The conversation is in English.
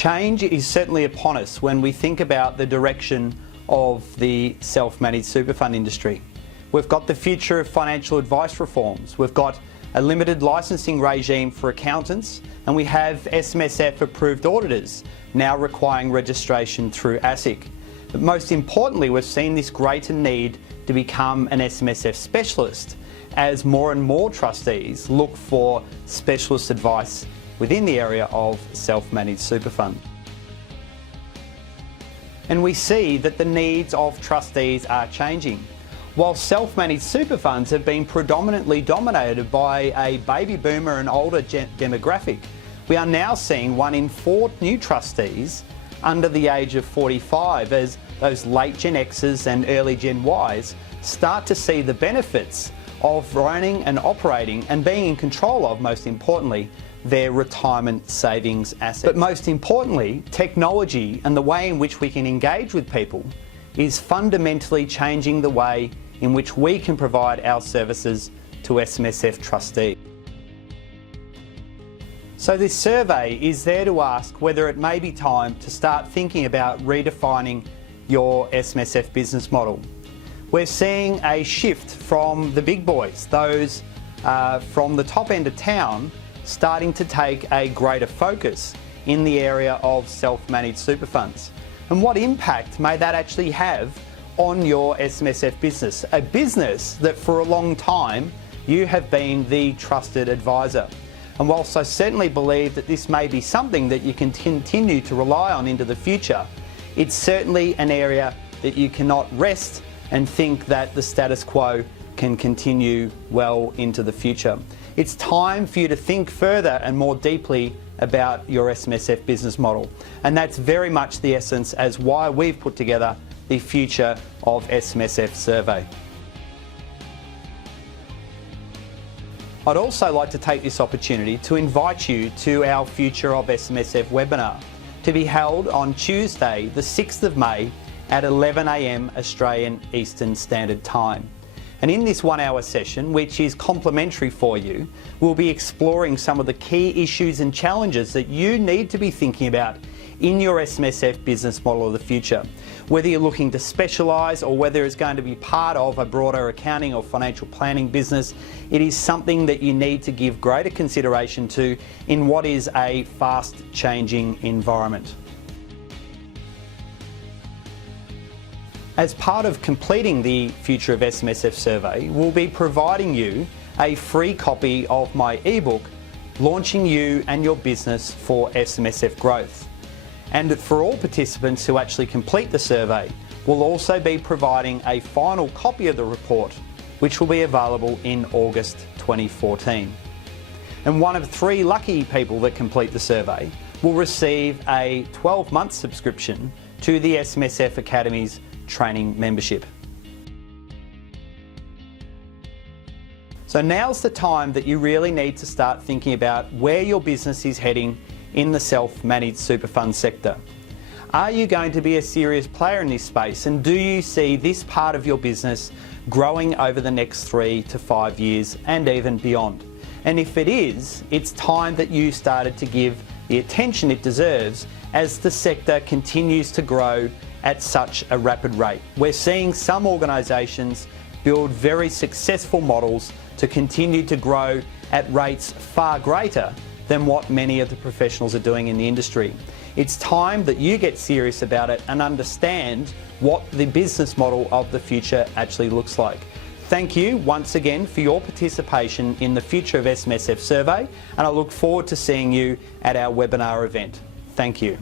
Change is certainly upon us when we think about the direction of the self-managed super fund industry. We've got the future of financial advice reforms, we've got a limited licensing regime for accountants, and we have SMSF approved auditors now requiring registration through ASIC. But most importantly, we've seen this greater need to become an SMSF specialist as more and more trustees look for specialist advice within the area of self-managed super fund. And we see that the needs of trustees are changing. While self-managed super funds have been predominantly dominated by a baby boomer and older demographic, we are now seeing 1 in 4 new trustees under the age of 45 as those late Gen X's and early Gen Y's start to see the benefits of running and operating and being in control of, most importantly, their retirement savings assets. But most importantly, technology and the way in which we can engage with people is fundamentally changing the way in which we can provide our services to SMSF trustees. So this survey is there to ask whether it may be time to start thinking about redefining your SMSF business model. We're seeing a shift from the big boys, those from the top end of town, starting to take a greater focus in the area of self-managed super funds. And what impact may that actually have on your SMSF business? A business that for a long time you have been the trusted advisor. And whilst I certainly believe that this may be something that you can continue to rely on into the future, it's certainly an area that you cannot rest and think that the status quo can continue well into the future. It's time for you to think further and more deeply about your SMSF business model. And that's very much the essence as why we've put together the Future of SMSF survey. I'd also like to take this opportunity to invite you to our Future of SMSF webinar to be held on Tuesday, the 6th of May at 11 AM Australian Eastern Standard Time. And in this 1-hour session, which is complimentary for you, we'll be exploring some of the key issues and challenges that you need to be thinking about in your SMSF business model of the future. Whether you're looking to specialise or whether it's going to be part of a broader accounting or financial planning business, it is something that you need to give greater consideration to in what is a fast-changing environment. As part of completing the Future of SMSF survey, we'll be providing you a free copy of my ebook, Launching You and Your Business for SMSF Growth. And for all participants who actually complete the survey, we'll also be providing a final copy of the report, which will be available in August 2014. And 1 of 3 lucky people that complete the survey will receive a 12-month subscription to the SMSF Academy's training membership. So now's the time that you really need to start thinking about where your business is heading in the self-managed super fund sector. Are you going to be a serious player in this space, and do you see this part of your business growing over the next 3 to 5 years and even beyond? And if it is, it's time that you started to give the attention it deserves as the sector continues to grow at such a rapid rate. We're seeing some organisations build very successful models to continue to grow at rates far greater than what many of the professionals are doing in the industry. It's time that you get serious about it and understand what the business model of the future actually looks like. Thank you once again for your participation in the Future of SMSF survey, and I look forward to seeing you at our webinar event. Thank you.